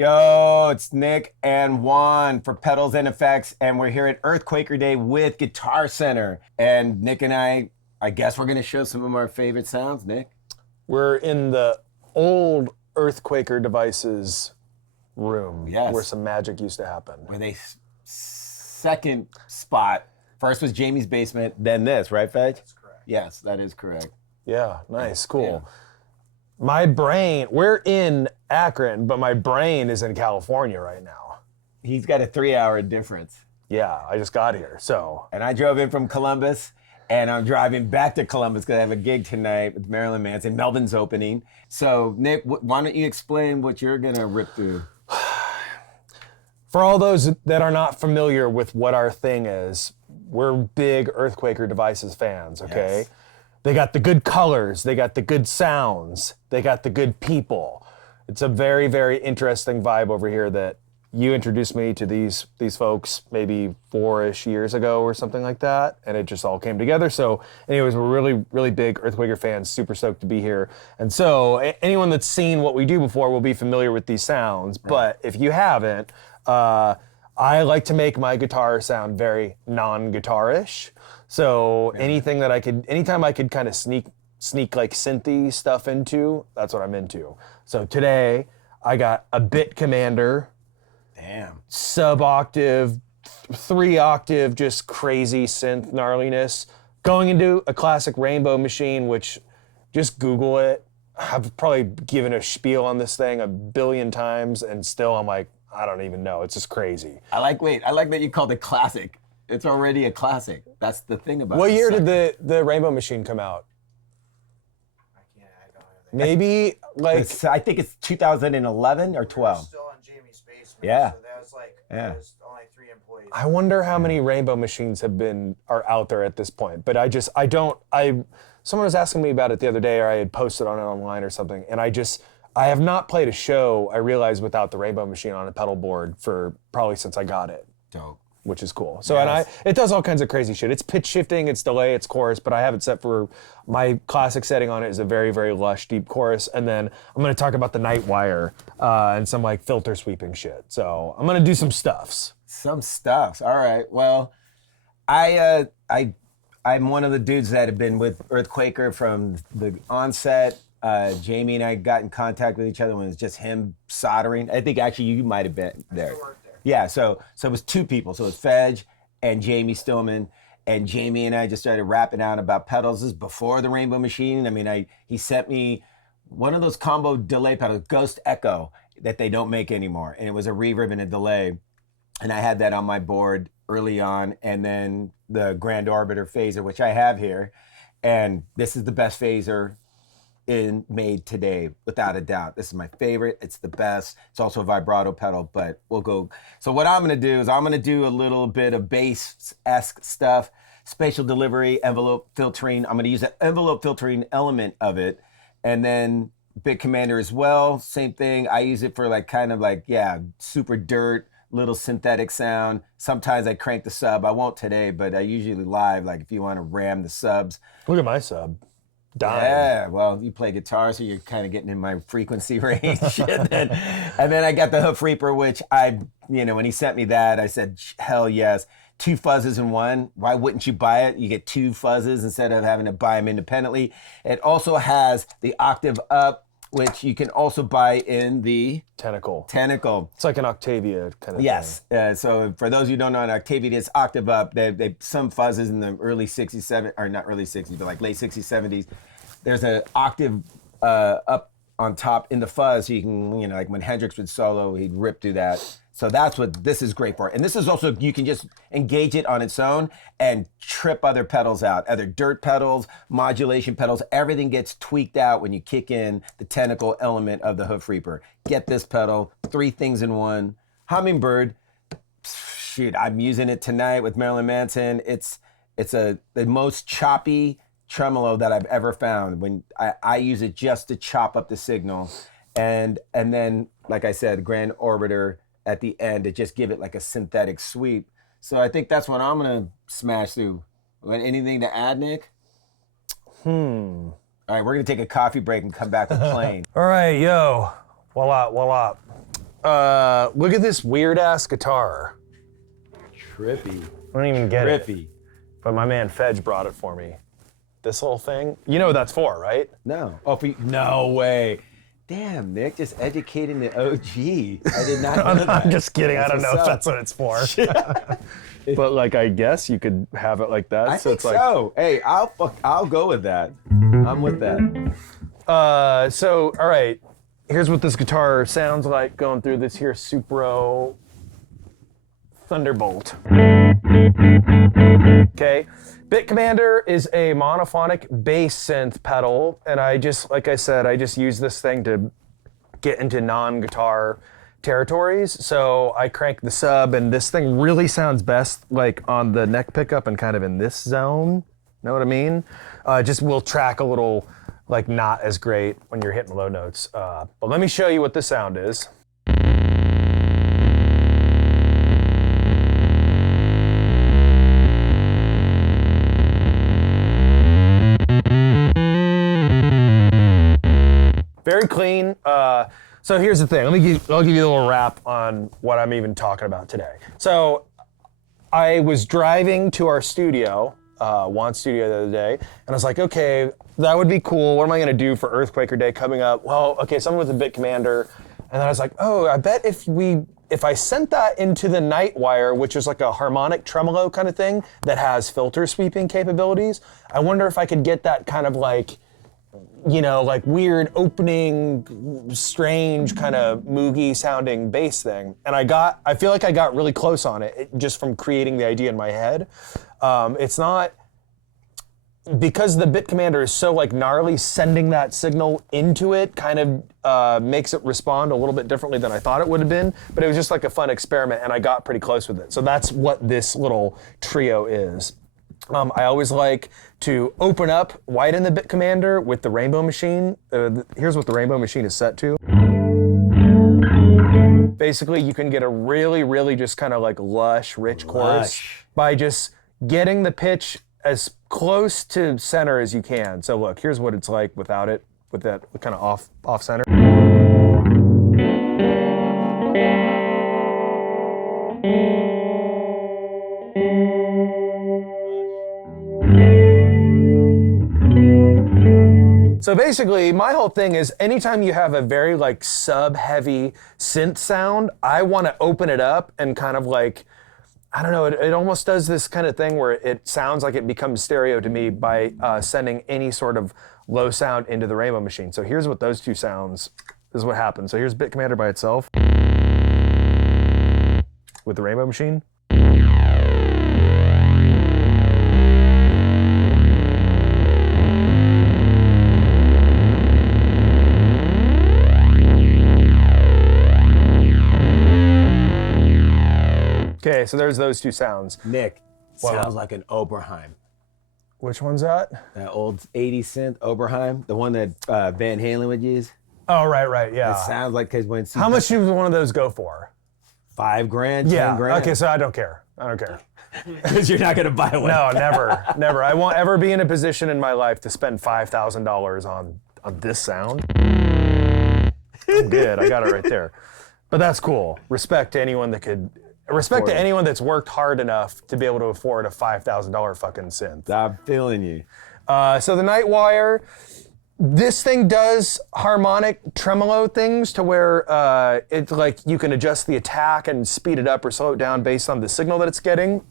Yo, it's Nick and Juan for Pedals and Effects, and we're here at EarthQuaker Day with Guitar Center. And Nick and I guess we're gonna show some of our favorite sounds, Nick. We're in the old EarthQuaker devices room, Yes. where some magic used to happen. Where they second spot. First was Jamie's basement, then this, right, Fedge? That's correct. Yes, that is correct. Yeah, nice, cool. My brain, we're in Akron, but my brain is in California right now. He's got a 3-hour difference. Yeah, I just got here, so. And I drove in from Columbus, and I'm driving back to Columbus because I have a gig tonight with Marilyn Manson. Melvin's opening. So, Nick, why don't you explain what you're gonna rip through? For all those that are not familiar with what our thing is, we're big EarthQuaker devices fans, okay? Yes. They got the good colors, they got the good sounds, they got the good people. It's a very, very interesting vibe over here that you introduced me to these folks maybe 4-ish years ago or something like that, and it just all came together. So anyways, we're really, really big EarthQuaker fans, super stoked to be here. And so anyone that's seen what we do before will be familiar with these sounds, but if you haven't, I like to make my guitar sound very non-guitarish. So anything that anytime I could kind of sneak like synthy stuff into, that's what I'm into. So today I got a bit commander, Damn. sub-octave, 3-octave, just crazy synth gnarliness, going into a classic Rainbow machine, which just Google it. I've probably given a spiel on this thing 1 billion times, and still I'm like, I don't even know. It's just crazy. I like that you called it classic. It's already a classic. That's the thing about it. What year did the Rainbow machine come out? I don't have that. Maybe like I think it's 2011 or We were 12. still in Jamie's basement. Yeah. So that was like, Yeah. there was only 3 employees. I wonder how many Rainbow machines are out there at this point. But someone was asking me about it the other day, or I had posted on it online or something, and I have not played a show, I realize, without the Rainbow machine on a pedal board for probably since I got it. Dope. Which is cool. So, Yes. it does all kinds of crazy shit. It's pitch shifting, it's delay, it's chorus, but I have it set for, my classic setting on it is a very, very lush, deep chorus. And then I'm gonna talk about the night wire and some like filter sweeping shit. So I'm gonna do some stuffs. Some stuffs. All right. Well, I'm one of the dudes that have been with EarthQuaker from the onset. Jamie and I got in contact with each other when it was just him soldering. I think actually you might have been there. still worked there. Yeah, so it was 2 people. So it was Fedge and Jamie Stillman. And Jamie and I just started rapping out about pedals. This is before the Rainbow Machine. I mean, he sent me one of those combo delay pedals, Ghost Echo, that they don't make anymore. And it was a reverb and a delay. And I had that on my board early on. And then the Grand Orbiter phaser, which I have here. And this is the best phaser made today, without a doubt. This is my favorite. It's the best. It's also a vibrato pedal, but we'll go. So what I'm gonna do is I'm gonna do a little bit of bass-esque stuff, spatial delivery, envelope filtering. I'm gonna use the envelope filtering element of it. And then Bit Commander as well, same thing. I use it for like kind of like, super dirt, little synthetic sound. Sometimes I crank the sub. I won't today, but I usually live, like if you wanna ram the subs. Look at my sub. Dying. Yeah, well, you play guitar, so you're kind of getting in my frequency range. and then I got the Hoof Reaper, which when he sent me that, I said, hell yes. 2 fuzzes in one. Why wouldn't you buy it? You get 2 fuzzes instead of having to buy them independently. It also has the octave up, which you can also buy in the Tentacle. Tentacle. It's like an Octavia kind of Yes. thing. So for those who don't know, an Octavia is octave up. They some fuzzes in the early 60s, or not early 60s, but like late 60s, 70s. There's an octave up on top in the fuzz. So you can, like when Hendrix would solo, he'd rip through that. So that's what this is great for. And this is also, you can just engage it on its own and trip other pedals out, other dirt pedals, modulation pedals. Everything gets tweaked out when you kick in the tentacle element of the Hoof Reaper. Get this pedal, 3 things in one. Hummingbird, shoot, I'm using it tonight with Marilyn Manson. It's the most choppy tremolo that I've ever found. When I use it just to chop up the signal. And then, like I said, Grand Orbiter at the end to just give it like a synthetic sweep. So I think that's what I'm gonna smash through. Anything to add, Nick? All right, we're gonna take a coffee break and come back with playing. All right, yo. Voila, voila. Look at this weird ass guitar. Trippy. I don't even get it. Trippy. But my man Fedge brought it for me. This whole thing. You know what that's for, right? No. Oh, no way. Damn, Nick, just educating the OG. I did not know that. I'm just kidding. That's I don't know what's if up. that's what it's for. But like, I guess you could have it like that. I think it's like, so. Hey, I'll go with that. I'm with that. So, all right. Here's what this guitar sounds like going through this here Supro Thunderbolt. Okay. Bit Commander is a monophonic bass synth pedal, and I just, like I said, I just use this thing to get into non-guitar territories. So I crank the sub, and this thing really sounds best like on the neck pickup and kind of in this zone. Know what I mean? Just will track a little like not as great when you're hitting low notes. But let me show you what the sound is. Very clean. So here's the thing. I'll give you a little wrap on what I'm even talking about today. So I was driving to our studio, Juan's studio the other day, and I was like, okay, that would be cool. What am I gonna do for EarthQuaker Day coming up? Well, okay, something with the Bit Commander. And then I was like, oh, I bet if I sent that into the Nightwire, which is like a harmonic tremolo kind of thing that has filter sweeping capabilities, I wonder if I could get that kind of like, you know, like weird opening, strange kind of moogie sounding bass thing. And I feel like I got really close on it just from creating the idea in my head. It's not, because the Bit Commander is so like gnarly, sending that signal into it kind of makes it respond a little bit differently than I thought it would have been, but it was just like a fun experiment and I got pretty close with it. So that's what this little trio is. I always like to open up, widen the Bit Commander with the Rainbow Machine. Here's what the Rainbow Machine is set to. Basically, you can get a really, really just kind of like lush, rich chorus by just getting the pitch as close to center as you can. So look, here's what it's like without it, with that kind of off center. So basically, my whole thing is anytime you have a very like sub-heavy synth sound, I want to open it up and kind of like, I don't know, it almost does this kind of thing where it sounds like it becomes stereo to me by sending any sort of low sound into the Rainbow Machine. So here's what those two sounds, this is what happens. So here's Bit Commander by itself with the Rainbow Machine. Okay, so there's those two sounds. Nick, sounds like an Oberheim. Which one's that? That old 80 synth Oberheim, the one that Van Halen would use. Oh, right, yeah. It sounds like, because when How much does one of those go for? $5,000, Yeah. 10 grand. Okay, so I don't care. Because you're not gonna buy one. No, never. I won't ever be in a position in my life to spend $5,000 on this sound. I'm good. I got it right there. But that's cool. Respect to anyone that's worked hard enough to be able to afford a $5,000 fucking synth. I'm feeling you. So the Nightwire, this thing does harmonic tremolo things to where it's like you can adjust the attack and speed it up or slow it down based on the signal that it's getting.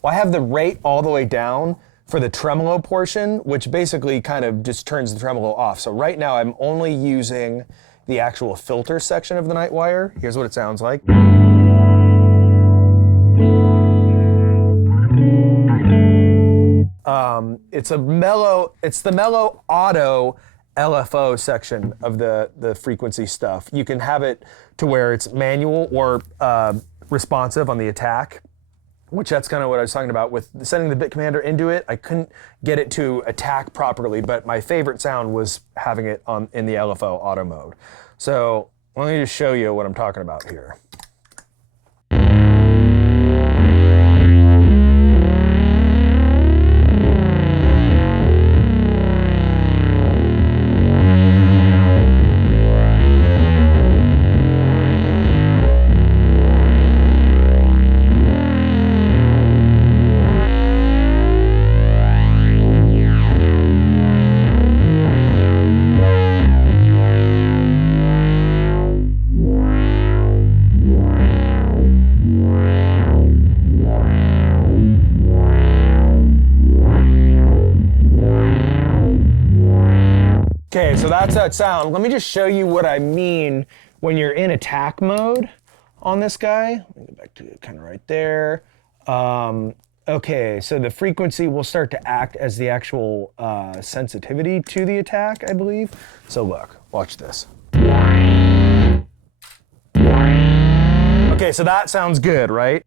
Well, I have the rate all the way down for the tremolo portion, which basically kind of just turns the tremolo off. So right now I'm only using the actual filter section of the Nightwire. Here's what it sounds like. It's the mellow auto LFO section of the frequency stuff. You can have it to where it's manual or responsive on the attack, which that's kind of what I was talking about with sending the Bit Commander into it. I couldn't get it to attack properly, but my favorite sound was having it in the LFO auto mode. So let me just show you what I'm talking about here. so that's that sound. Let me just show you what I mean when you're in attack mode on this guy. Let me go back to kind of right there. Okay, so the frequency will start to act as the actual sensitivity to the attack, I believe. So look, watch this. Okay, so that sounds good, right?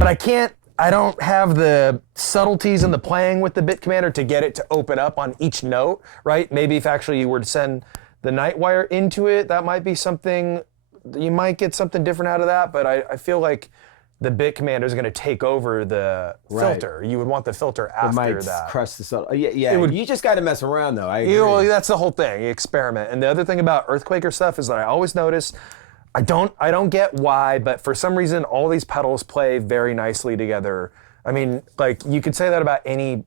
But I don't have the subtleties in the playing with the bit commander to get it to open up on each note, right? Maybe if actually you were to send the Nightwire into it, that might be something, you might get something different out of that, but I feel like the bit commander is going to take over the filter. You would want the filter after It might that. crush the subtle. Yeah. You just got to mess around though. I agree. Well, that's the whole thing. You experiment. And the other thing about EarthQuaker stuff is that I always notice, I don't get why, but for some reason all these pedals play very nicely together. I mean, like you could say that about any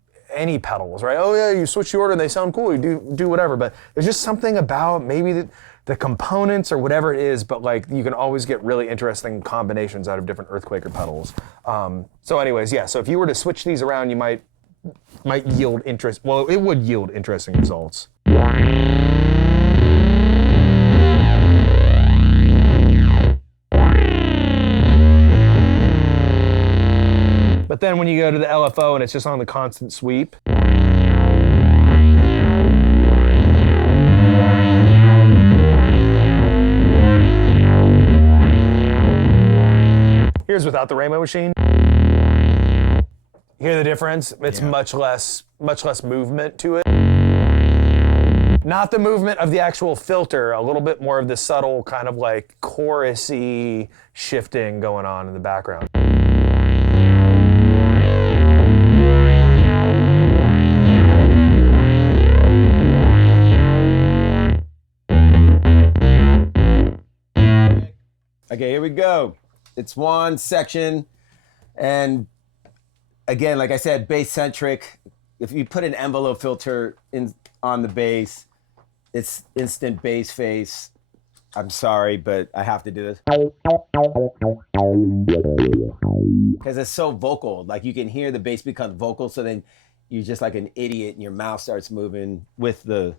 pedals, right? Oh yeah, you switch the order and they sound cool. You do whatever, but there's just something about maybe the components or whatever it is, but like you can always get really interesting combinations out of different EarthQuaker pedals. So anyways, yeah, so if you were to switch these around, you might yield interest. Well, it would yield interesting results. But then when you go to the LFO and it's just on the constant sweep. Here's without the Rainbow Machine. You hear the difference? It's much less movement to it. Not the movement of the actual filter, a little bit more of the subtle kind of like chorusy shifting going on in the background. Okay, here we go. It's Juan's section, and again, like I said, bass centric. If you put an envelope filter on the bass, it's instant bass face. I'm sorry, but I have to do this because it's so vocal. Like you can hear the bass become vocal, so then you're just like an idiot, and your mouth starts moving with the.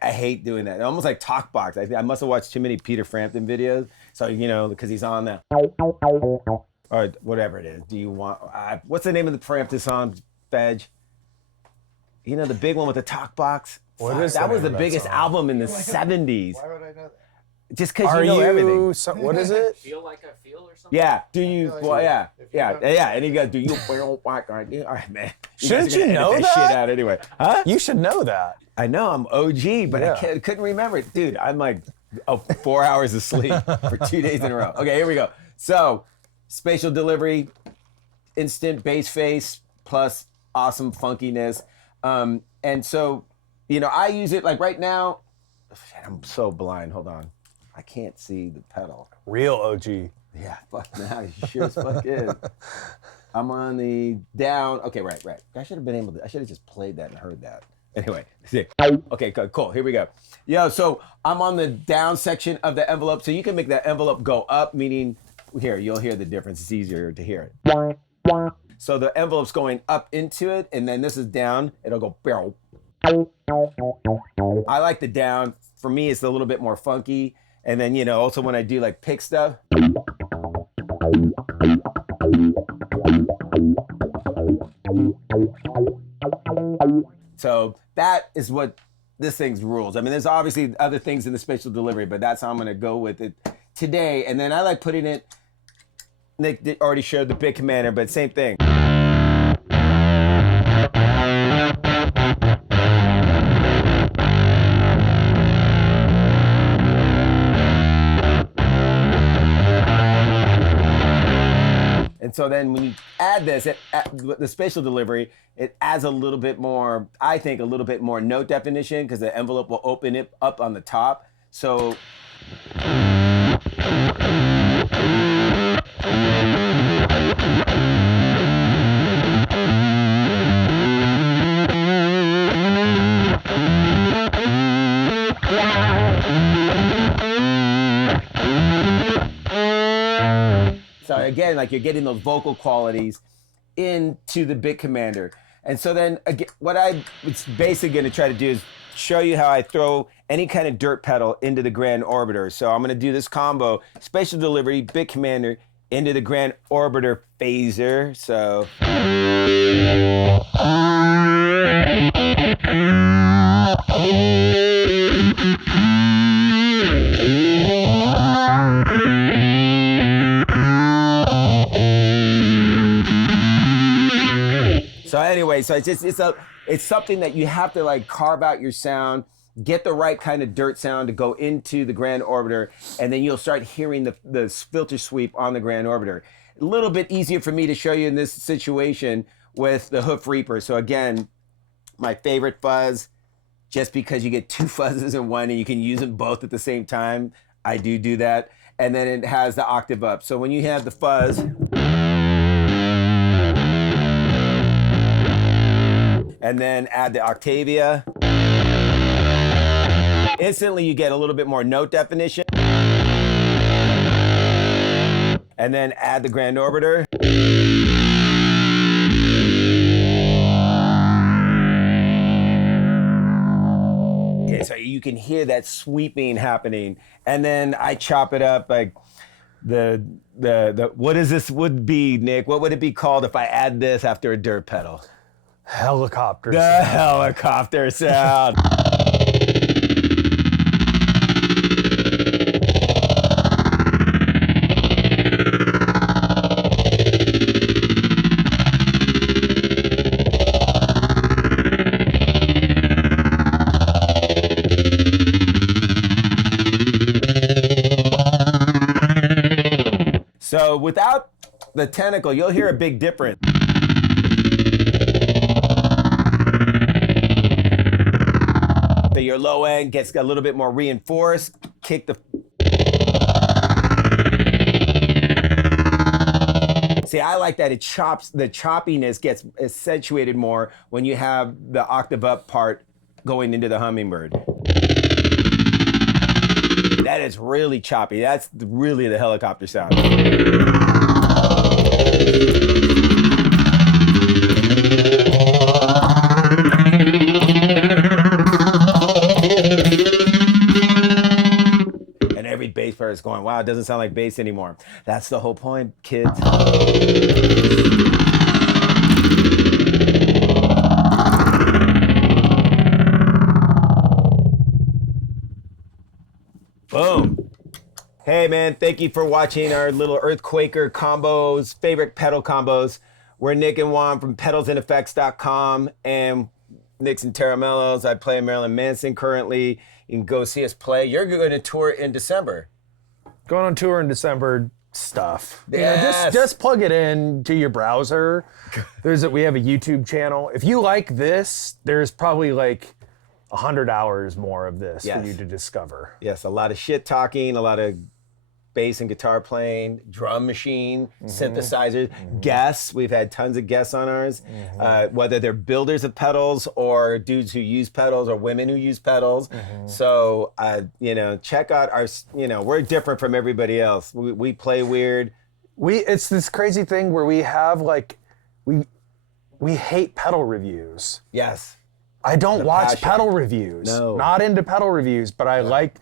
I hate doing that. Almost like talk box. I must have watched too many Peter Frampton videos. So, because he's on that. Or whatever it is. Do you want... what's the name of the Frampton song, Fedge? The big one with the talk box? That was the biggest album in the 70s. Why would I know that? Just because you know everything. What is it? Feel like I feel or something? Yeah. Do you... Well, yeah. Yeah. And he goes, do you... All right, man. Shouldn't you know that? Shit out anyway. Huh? You should know that. I know, I'm OG, but I couldn't remember it. Dude, I'm like 4 hours of sleep for 2 days in a row. Okay, here we go. So, spatial delivery, instant bass face, plus awesome funkiness. And so, I use it like right now. I'm so blind. Hold on. I can't see the pedal. Real OG. Yeah, fuck now. You sure as fuck is. I'm on the down. Okay, right. I should have just played that and heard that. Anyway, okay, cool. Here we go. So I'm on the down section of the envelope. So you can make that envelope go up, meaning you'll hear the difference. It's easier to hear it. So the envelope's going up into it, and then this is down. It'll go barrel. I like the down. For me, it's a little bit more funky. And then, also when I do like pick stuff. So that is what this thing's rules. I mean, there's obviously other things in the spatial delivery, but that's how I'm going to go with it today. And then I like putting it, Nick already showed the bit commander, but same thing. And so then when you add this, the spatial delivery, it adds a little bit more, I think, a little bit more note definition because the envelope will open it up on the top. So. So again, like you're getting those vocal qualities into the bit commander. And so then again, what I was basically going to try to do is show you how I throw any kind of dirt pedal into the Grand Orbiter. So I'm going to do this combo, special delivery, bit commander into the Grand Orbiter phaser. So. So anyway, so it's something that you have to like carve out your sound, get the right kind of dirt sound to go into the Grand Orbiter, and then you'll start hearing the filter sweep on the Grand Orbiter. A little bit easier for me to show you in this situation with the Hoof Reaper. So again, my favorite fuzz, just because you get 2 fuzzes in one and you can use them both at the same time, I do that. And then it has the octave up. So when you have the fuzz, and then add the Octavia, instantly you get a little bit more note definition. And then add the Grand Orbiter. Okay, so you can hear that sweeping happening. And then I chop it up like the what is this would be, Nick? What would it be called if I add this after a dirt pedal? Helicopter The sound. helicopter sound. So without the tentacle, you'll hear a big difference. So your low end gets a little bit more reinforced. Kick the. See, I like that it chops, the choppiness gets accentuated more when you have the octave up part going into the hummingbird. That is really choppy. That's really the helicopter sound. And every bass player is going, wow, it doesn't sound like bass anymore. That's the whole point, kids. Boom. Hey man, thank you for watching our little EarthQuaker combos, favorite pedal combos. We're Nick and Juan from pedalsandeffects.com, and Nick's and Tera Melos. I play Marilyn Manson currently. You can go see us play. You're going to tour in December. Going on tour in December stuff. Yes. Just plug it in to your browser. We have a YouTube channel. If you like this, there's probably like 100 hours more of this Yes. for you to discover. Yes, a lot of shit talking, a lot of bass and guitar playing, drum machine, synthesizers, guests. We've had tons of guests on ours, whether they're builders of pedals or dudes who use pedals or women who use pedals. So, check out our, we're different from everybody else. We play weird. It's this crazy thing where we have we hate pedal reviews. Yes. I don't watch passion. pedal reviews. No. Not into pedal reviews, but I like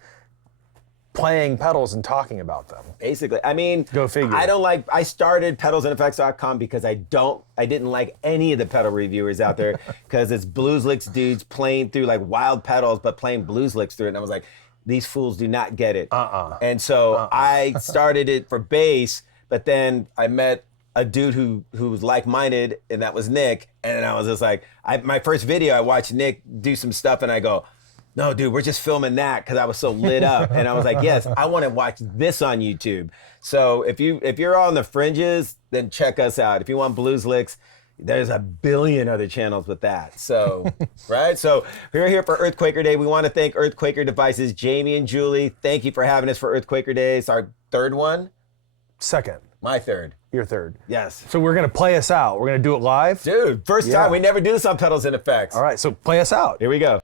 playing pedals and talking about them. Basically, I mean, Go figure. I started pedalsandeffects.com because I didn't like any of the pedal reviewers out there because it's blues licks dudes playing through like wild pedals, but playing blues licks through it. And I was like, these fools do not get it. And so I started it for bass, but then I met a dude who was like-minded, and that was Nick. And I was just like, my first video, I watched Nick do some stuff, and I go, no, dude, we're just filming that because I was so lit up. And I was like, yes, I want to watch this on YouTube. So if you're on the fringes, then check us out. If you want blues licks, there's a billion other channels with that. So, right? So we're here for EarthQuaker Day. We want to thank EarthQuaker Devices, Jamie and Julie. Thank you for having us for EarthQuaker Day. It's our third one. Second. My third. Your third. Yes. So we're going to play us out. We're going to do it live. Dude, first Yeah. time. We never do this on Pedals and Effects. All right, so play us out. Here we go.